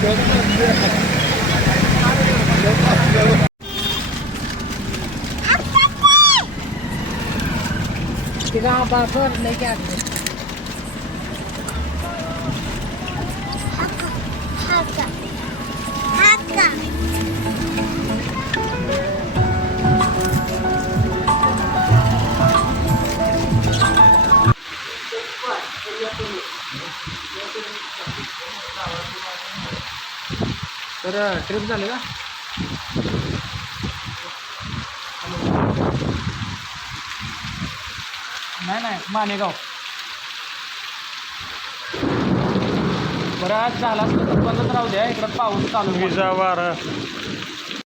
Silah babam ne geldi? Hakkı, hakkı, hakkı. Thank you. तर trip झाली का नाही नाही मानेगाव बरं आज झाला असतं तर बंदच राहू द्या इकडं पाऊस चालू विजा वारा